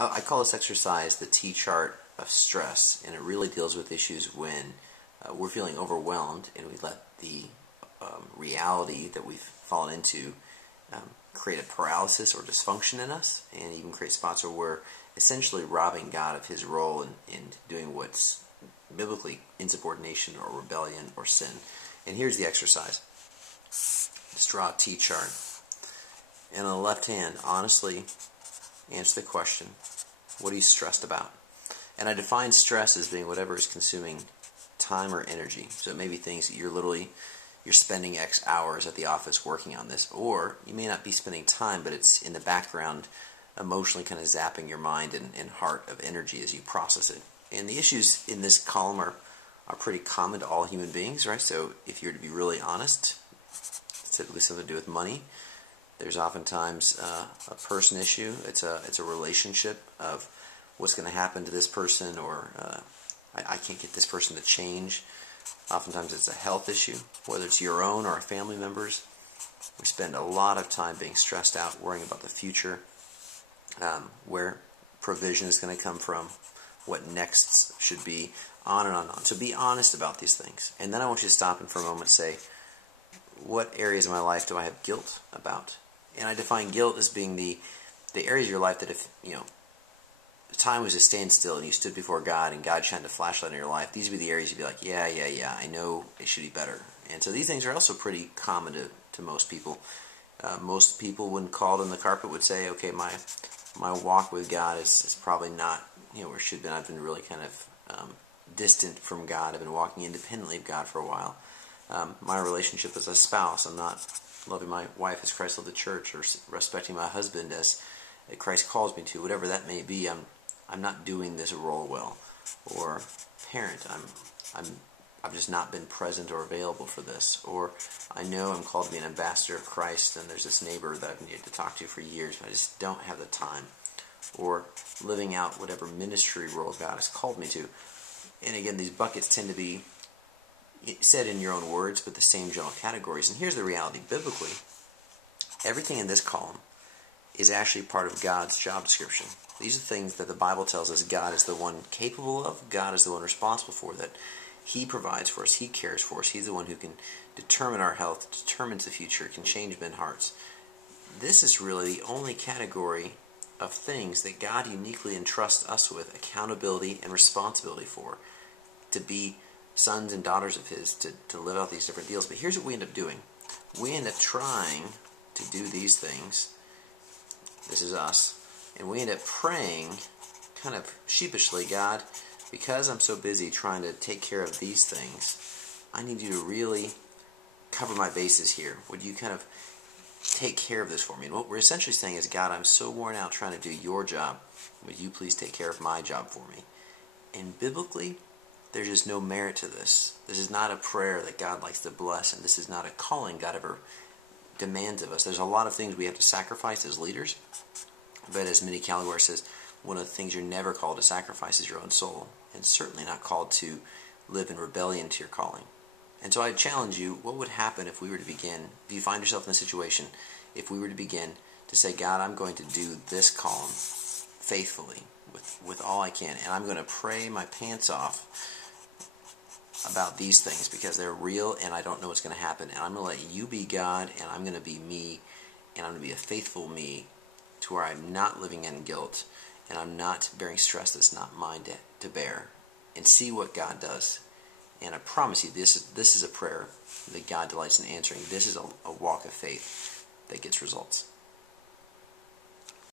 I call this exercise the T-chart of stress, and it really deals with issues when we're feeling overwhelmed and we let the reality that we've fallen into create a paralysis or dysfunction in us, and even create spots where we're essentially robbing God of His role in doing what's biblically insubordination or rebellion or sin. And here's the exercise. Just draw a T-chart. And on the left hand, honestly answer the question, what are you stressed about? And I define stress as being whatever is consuming time or energy. So it may be things that you're spending X hours at the office working on this, or you may not be spending time, but it's in the background emotionally kind of zapping your mind and heart of energy as you process it. And the issues in this column are pretty common to all human beings, right? So if you're to be really honest, it's typically something to do with money. There's oftentimes a person issue. It's a relationship of what's going to happen to this person, or I can't get this person to change. Oftentimes it's a health issue, whether it's your own or a family member's. We spend a lot of time being stressed out, worrying about the future, where provision is going to come from, what next should be, on and on and on. So be honest about these things. And then I want you to stop and for a moment say, what areas of my life do I have guilt about? And I define guilt as being the areas of your life that if, time was to stand still and you stood before God and God shined a flashlight in your life, these would be the areas you'd be like, yeah, I know it should be better. And so these things are also pretty common to most people. Most people, when called on the carpet, would say, okay, my walk with God is probably not where it should have been. I've been really kind of distant from God. I've been walking independently of God for a while. My relationship as a spouse, I'm not loving my wife as Christ loved the church, or respecting my husband as Christ calls me to. Whatever that may be, I'm not doing this role well. Or parent, I've just not been present or available for this. Or I know I'm called to be an ambassador of Christ, and there's this neighbor that I've needed to talk to for years, but I just don't have the time. Or living out whatever ministry role God has called me to. And again, these buckets tend to be said in your own words, but the same general categories. And here's the reality. Biblically, everything in this column is actually part of God's job description. These are things that the Bible tells us God is the one capable of, God is the one responsible for, that He provides for us, He cares for us, He's the one who can determine our health, determines the future, can change men's hearts. This is really the only category of things that God uniquely entrusts us with accountability and responsibility for, to be sons and daughters of His, to live out these different deals. But here's what we end up doing. We end up trying to do these things. This is us. And we end up praying kind of sheepishly, God, because I'm so busy trying to take care of these things, I need you to really cover my bases here. Would you kind of take care of this for me? And what we're essentially saying is, God, I'm so worn out trying to do your job. Would you please take care of my job for me? And biblically, there's just no merit to this. This is not a prayer that God likes to bless, and this is not a calling God ever demands of us. There's a lot of things we have to sacrifice as leaders, but as Minnie Calloway says, one of the things you're never called to sacrifice is your own soul, and certainly not called to live in rebellion to your calling. And so I challenge you, what would happen if we were to begin, if you find yourself in a situation, if we were to begin to say, God, I'm going to do this column faithfully, with all I can, and I'm going to pray my pants off about these things because they're real and I don't know what's going to happen, and I'm going to let you be God, and I'm going to be me, and I'm going to be a faithful me to where I'm not living in guilt, and I'm not bearing stress that's not mine to bear, and see what God does. And I promise you, this is a prayer that God delights in answering. This is a walk of faith that gets results.